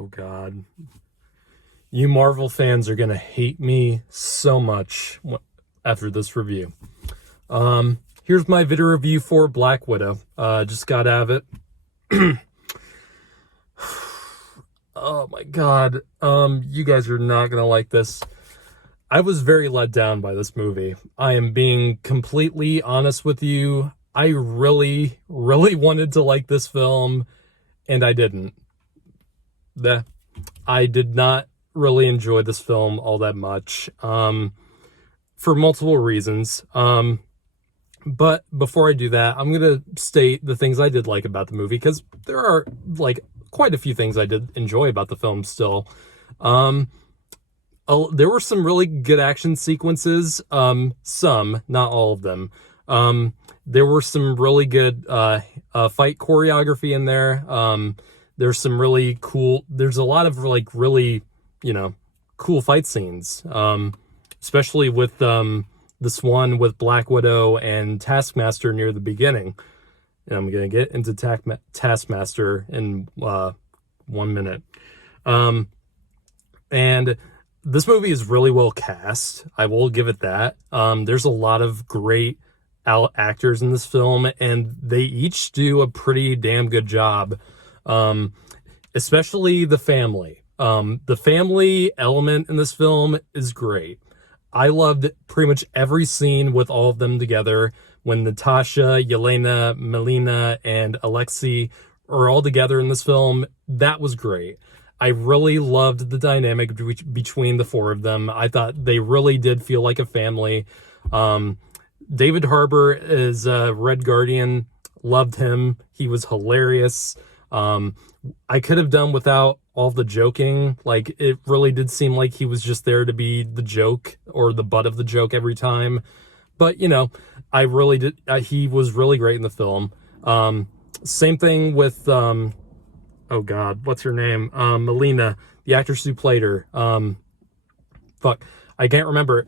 Oh God. You Marvel fans are gonna hate me so much after this review. Here's my video review for Black Widow. Just got out of it. Oh my God. You guys are not gonna like this. I was very let down by this movie. I am being completely honest with you. I really, really wanted to like this film, and I didn't. I did not really enjoy this film all that much, for multiple reasons. But before I do that, I'm going to state the things I did like about the movie, because there are, like, quite a few things I did enjoy about the film still. There were some really good action sequences, some, not all of them. There were some really good fight choreography in there. There's some really cool, there's a lot of like really, cool fight scenes, especially with this one with Black Widow and Taskmaster near the beginning. And I'm going to get into Taskmaster in 1 minute. And this movie is really well cast. I will give it that. There's a lot of great actors in this film, and they each do a pretty damn good job. Especially the family. The family element in this film is great. I loved pretty much every scene with all of them together. When Natasha, Yelena, Melina, and Alexei are all together in this film, that was great. I really loved the dynamic between the four of them. I thought they really did feel like a family. David Harbour is Red Guardian. Loved him. He was hilarious. I could have done without all the joking. Like, it really did seem like he was just there to be the joke or the butt of the joke every time. But, I really did. He was really great in the film. Same thing with, oh God, what's her name? Melina, the actress who played her. Fuck, I can't remember.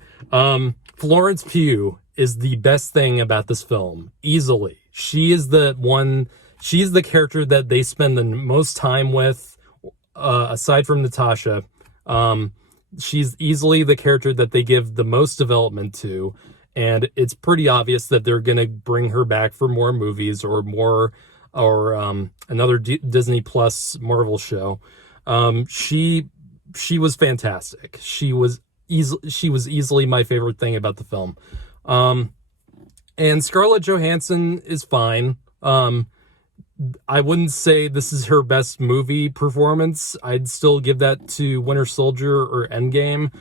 Florence Pugh is the best thing about this film. Easily. She is the one, she's the character that they spend the most time with, aside from Natasha. She's easily the character that they give the most development to. And it's pretty obvious that they're going to bring her back for more movies or another Disney Plus Marvel show. She was fantastic. She was easily my favorite thing about the film. And Scarlett Johansson is fine. I wouldn't say this is her best movie performance. I'd still give that to Winter Soldier or Endgame.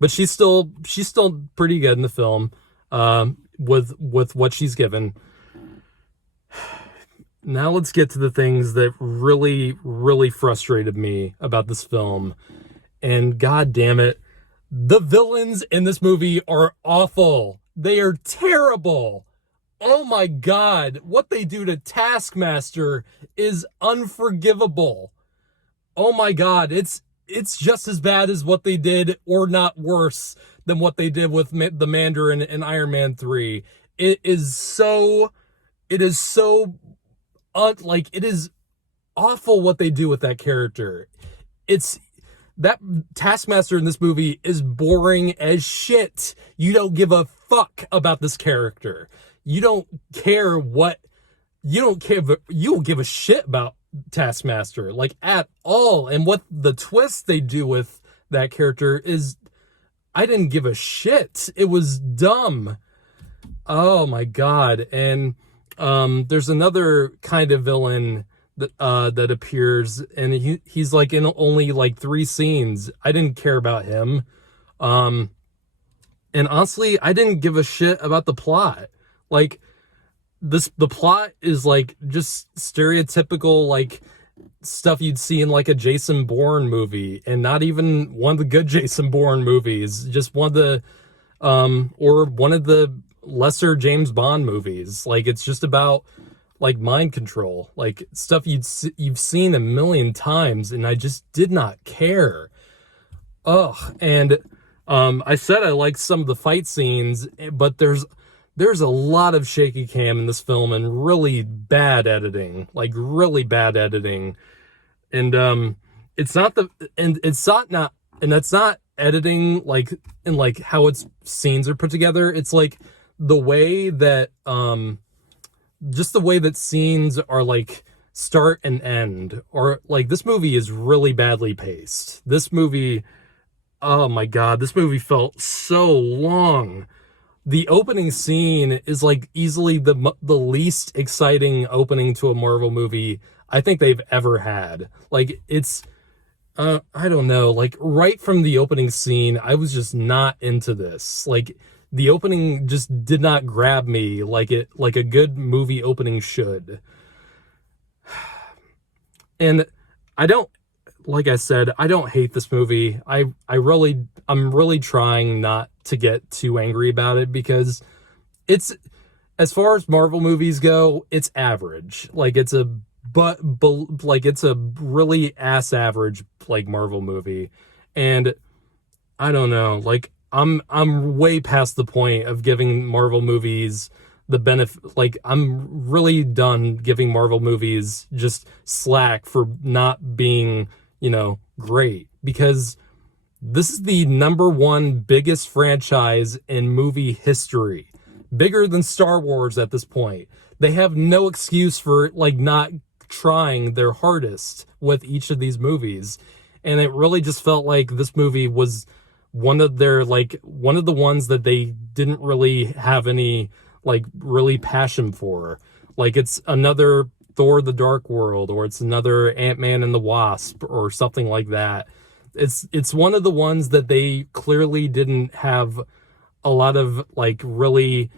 But she's still pretty good in the film, with what she's given. Now let's get to the things that really, really frustrated me about this film. And God damn it, the villains in this movie are awful. They are terrible. Oh my God, what they do to Taskmaster is unforgivable. Oh my God, it's just as bad as what they did, or not worse than what they did with the Mandarin in Iron Man 3. It is awful what they do with that character. That Taskmaster in this movie is boring as shit. You don't give a fuck about this character. You don't give a shit about Taskmaster, like, at all. And what the twist they do with that character is, I didn't give a shit. It was dumb. Oh my God. And there's another kind of villain that appears, and he's like in only like 3 scenes. I didn't care about him. And honestly, I didn't give a shit about the plot. Like, the plot is like just stereotypical, like, stuff you'd see in like a Jason Bourne movie, and not even one of the good Jason Bourne movies, just one of the or one of the lesser James Bond movies. Like, it's just about like mind control, like stuff you've seen a million times, and I just did not care. Ugh. And I said I liked some of the fight scenes, but there's a lot of shaky cam in this film and really bad editing. And it's not the and it's not and that's not editing like and like how its scenes are put together. It's like the way that just the way that scenes are like start and end, or like this movie is really badly paced. This movie, oh my god, this movie felt so long. The opening scene is like easily the least exciting opening to a Marvel movie I think they've ever had. Like it's I don't know, like right from the opening scene, I was just not into this. Like the opening just did not grab me like a good movie opening should. And I don't, like I said, I don't hate this movie. I'm really trying not to get too angry about it because it's, as far as Marvel movies go, it's average. Like it's a like it's a really ass average like Marvel movie. And I don't know, like I'm way past the point of giving Marvel movies the benefit. Like I'm really done giving Marvel movies just slack for not being, great, because this is the number one biggest franchise in movie history, bigger than Star Wars at this point. They have no excuse for like not trying their hardest with each of these movies. And it really just felt like this movie was one of the ones that they didn't really have any like really passion for. Like it's another Thor the Dark World, or it's another Ant-Man and the Wasp, or something like that. It's one of the ones that they clearly didn't have a lot of like really,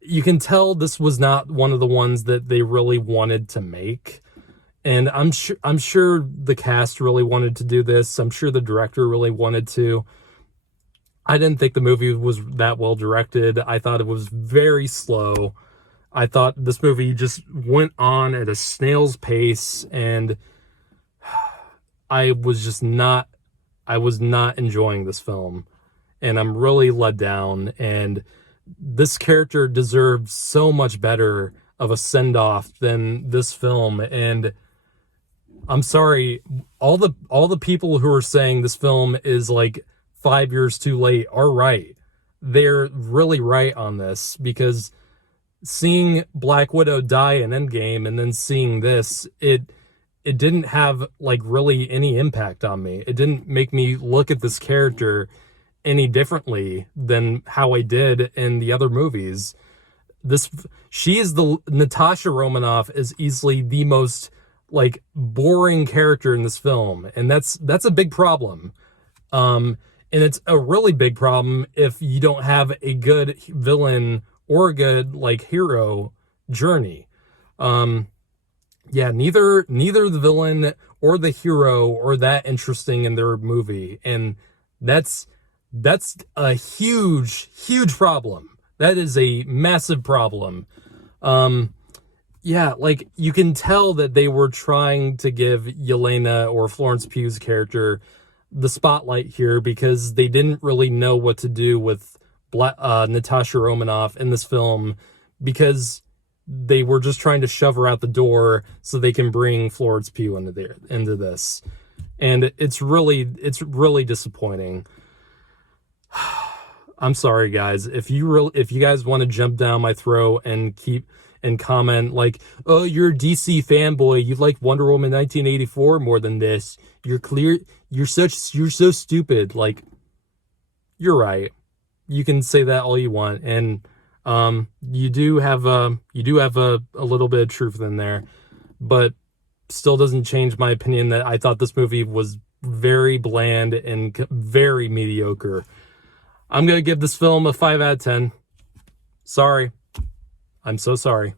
you can tell this was not one of the ones that they really wanted to make. And I'm sure the cast really wanted to do this. I'm sure the director really wanted to. I didn't think the movie was that well directed. I thought it was very slow. I thought this movie just went on at a snail's pace, and I was not enjoying this film, and I'm really let down. And this character deserved so much better of a send-off than this film. And I'm sorry, all the people who are saying this film is like 5 years too late are right. They're really right on this, because seeing Black Widow die in Endgame and then seeing this, it didn't have like really any impact on me. It didn't make me look at this character any differently than how I did in the other movies. Natasha Romanoff is easily the most like boring character in this film, and that's a big problem. And it's a really big problem if you don't have a good villain or a good like hero journey. Neither the villain or the hero are that interesting in their movie, and that's a huge problem. That is a massive problem. Like you can tell that they were trying to give Yelena, or Florence Pugh's character, the spotlight here, because they didn't really know what to do with Natasha Romanoff in this film, because they were just trying to shove her out the door so they can bring Florence Pugh into this. And it's really disappointing. I'm sorry, guys. If you guys want to jump down my throat and comment like, oh, you're a DC fanboy, you like Wonder Woman 1984 more than this, you're so stupid, like, you're right. You can say that all you want, and you do have a little bit of truth in there, but still doesn't change my opinion that I thought this movie was very bland and very mediocre. I'm gonna give this film a 5 out of 10. Sorry. I'm so sorry.